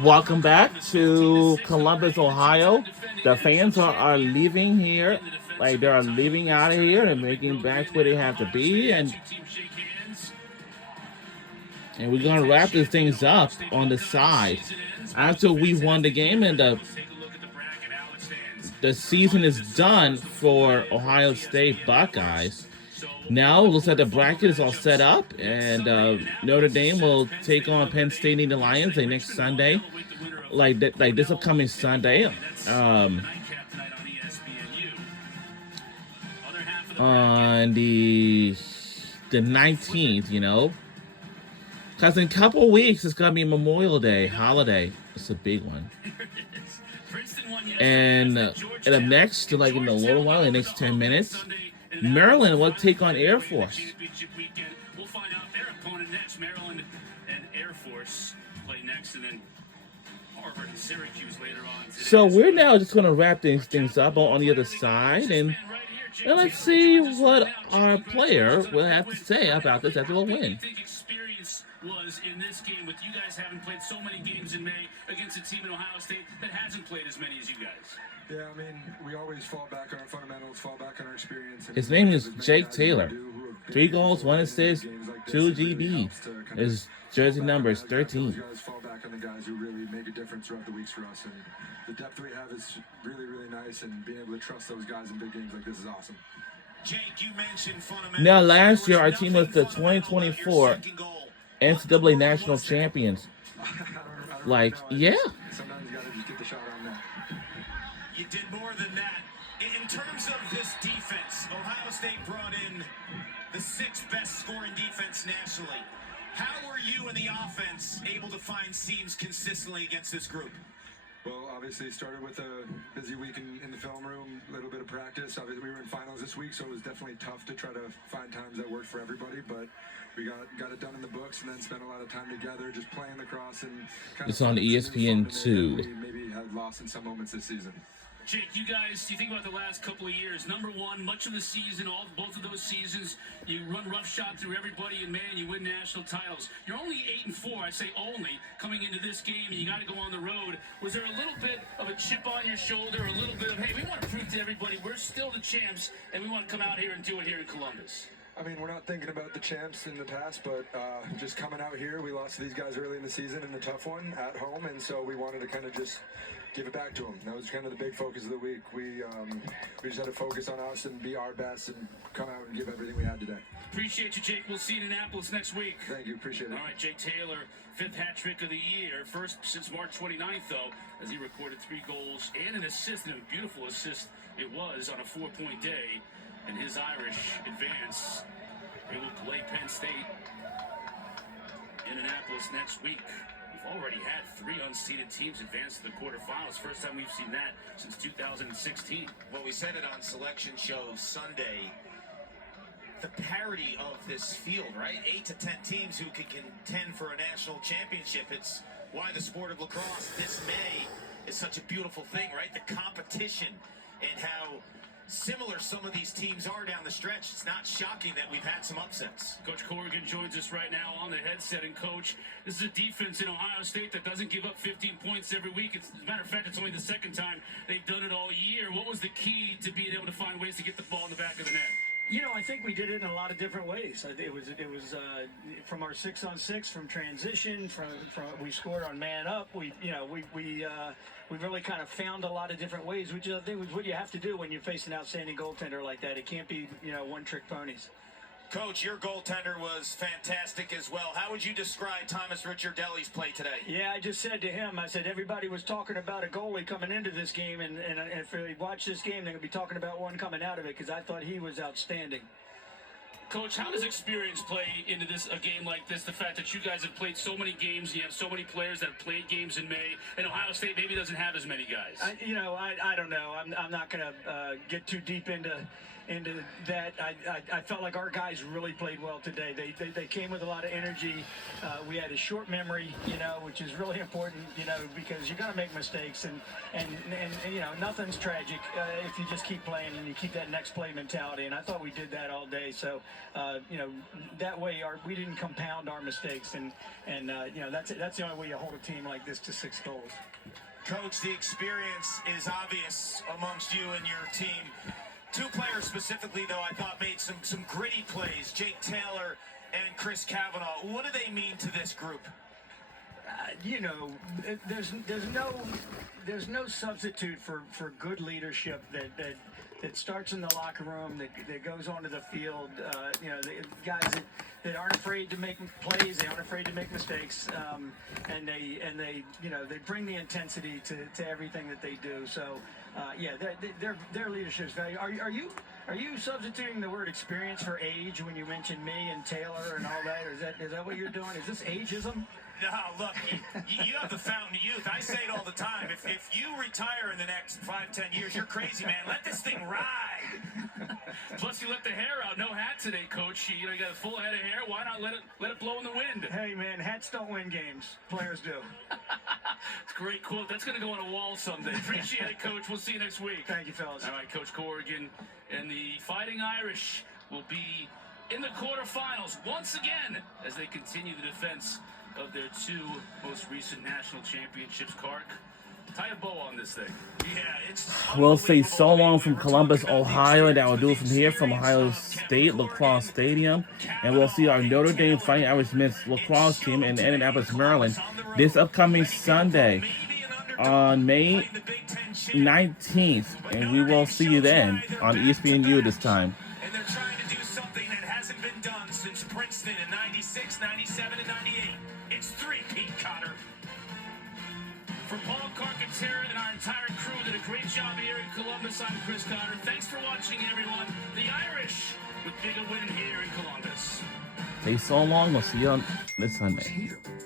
Welcome back to Columbus, Ohio. The fans are leaving here. Like they're leaving out of here and making back where they have to be. And we're gonna wrap these things up on the side. After we won the game and the season is done for Ohio State Buckeyes. Now it looks like the bracket is all set up, and Notre Dame will take on Penn State in the Lions next Sunday, like this upcoming Sunday, on the 19th. Because in a couple weeks it's gonna be Memorial Day holiday. It's a big one. And up next, like in a little while, in the next 10 minutes, Maryland will take on Air Force. We'll find out their opponent next. Maryland and Air Force play next, and then Harvard and Syracuse later on today. So we're now just going to wrap things up on the other side, and let's see what our player will have to say about this after a win. Was in this game with you guys having played so many games in May against a team in Ohio State that hasn't played as many as you guys? Yeah, I mean, we always fall back on our fundamentals, fall back on our experience. His name is Jake Taylor. 3 goals, 1 assist, 2 GB. His jersey number is 13. Those guys fall back on the guys who really make a difference throughout the weeks for us. And the depth we have is really, really nice, and being able to trust those guys in big games like this is awesome. Jake, you mentioned fundamentals. Now, last year, our team was the 2024 NCAA National Champions. Like, yeah. Sometimes you got to just get the shot on that. You did more than that. In terms of this defense, Ohio State brought in the 6th best scoring defense nationally. How were you and the offense able to find seams consistently against this group? Well, obviously, started with a busy week in the film room, a little bit of practice. Obviously, we were in finals this week, so it was definitely tough to try to find times that worked for everybody. But we got it done in the books, and then spent a lot of time together, just playing lacrosse and. It's on ESPN2. Maybe had lost in some moments this season. Jake, you guys, you think about the last couple of years. Number one, much of the season, both of those seasons, you run roughshod through everybody, and man, you win national titles. You're only 8-4. I say only coming into this game, and you got to go on the road. Was there a little bit of a chip on your shoulder, a little bit of, hey, we want to prove to everybody we're still the champs, and we want to come out here and do it here in Columbus? I mean, we're not thinking about the champs in the past, but just coming out here, we lost to these guys early in the season in the tough one at home, and so we wanted to kind of just give it back to them. That was kind of the big focus of the week. We just had to focus on us and be our best and come out and give everything we had today. Appreciate you, Jake. We'll see you in Annapolis next week. Thank you. Appreciate it. All right, Jake Taylor, 5th hat trick of the year. First since March 29th, though, as he recorded 3 goals and an assist, and a beautiful assist it was on a 4-point day. And his Irish advance. They will play Penn State in Annapolis next week. We've already had 3 unseeded teams advance to the quarterfinals. First time we've seen that since 2016. Well, we said it on Selection Show Sunday. The parity of this field, right? 8 to 10 teams who can contend for a national championship. It's why the sport of lacrosse this May is such a beautiful thing, right? The competition and how similar some of these teams are down the stretch. It's not shocking that we've had some upsets. Coach Corrigan joins us right now on the headset. And Coach, this is a defense in Ohio State that doesn't give up 15 points every week. As a matter of fact, it's only the 2nd time they've done it all year. What was the key to being able to find ways to get the ball in the back of the net? I think we did it in a lot of different ways. It was from our 6-on-6, from transition, from we scored on man up. We really kind of found a lot of different ways, which I think is what you have to do when you face an outstanding goaltender like that. It can't be one-trick ponies. Coach, your goaltender was fantastic as well. How would you describe Thomas Ricciardelli's play today? Yeah, I just said to him, I said, everybody was talking about a goalie coming into this game, and if they watch this game, they're going to be talking about one coming out of it, because I thought he was outstanding. Coach, how does experience play into a game like this? The fact that you guys have played so many games, you have so many players that have played games in May, and Ohio State maybe doesn't have as many guys. I don't know. I'm not going to get too deep into into that. I felt like our guys really played well today. They came with a lot of energy. We had a short memory, which is really important, because you're going to make mistakes, and nothing's tragic if you just keep playing and you keep that next play mentality. And I thought we did that all day. So, that way we didn't compound our mistakes, and that's the only way you hold a team like this to 6 goals. Coach, the experience is obvious amongst you and your team. 2 players specifically, though, I thought made some gritty plays. Jake Taylor and Chris Kavanaugh. What do they mean to this group? There's no substitute for good leadership that starts in the locker room, that goes onto the field. The guys that aren't afraid to make plays, they aren't afraid to make mistakes, and they bring the intensity to everything that they do. So their leadership is valuable. Are you substituting the word experience for age when you mention me and Taylor and all that? Or is that what you're doing? Is this ageism? No, look, you have the fountain of youth. I say it all the time. If you retire in the next 5-10 years, you're crazy, man. Let this thing ride. Plus, you let the hair out. No hat today, Coach. You got a full head of hair. Why not let it blow in the wind? Hey, man, hats don't win games. Players do. It's a great quote. That's going to go on a wall someday. Appreciate it, Coach. We'll see you next week. Thank you, fellas. All right, Coach Corrigan and the Fighting Irish will be in the quarterfinals once again as they continue the defense of their 2 most recent national championships. Clark, tie a bow on this thing. Yeah, it's We'll say so long from Columbus, Ohio, and that will do it from here from Ohio State Lacrosse Stadium. And we'll see our Notre Dame Fighting Irish men's lacrosse team in Indianapolis, Maryland, this upcoming Sunday on May 19th. And we will see you then on ESPNU this time. And they're trying to do something that hasn't been done since Princeton in 96, 97, and 98. It's 3, Pete Cotter. For Paul Carcaterra and our entire crew did a great job here in Columbus, I'm Chris Cotter. Thanks for watching, everyone. The Irish with bigger win here in Columbus. Say so long. We'll see you on this Sunday.